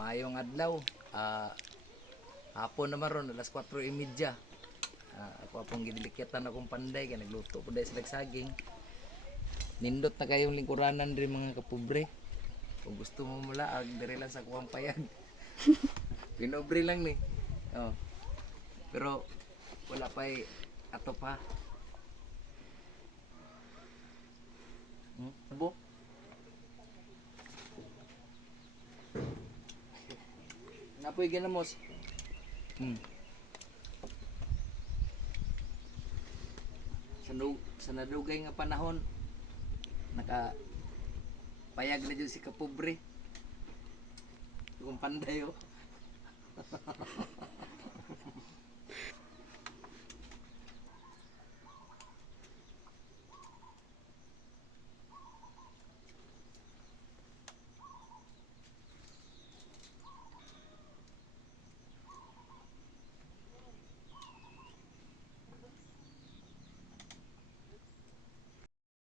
Maayong adlaw. Hapon naman ron, alas 4:30. Ako apong gidilikitan akong panday, kaya nagluto po dahil sa saging. Nindot na kayong lingkuranan rin mga kapobre. Kung gusto mo mula, dire lang sa kuwang payag. Pinobre lang ni. Oh. Pero wala pa ato pa. Abo? Napoy ganamos. Sa nadugay nga panahon, naka payag na dyan si kapobre. Kung panday oh.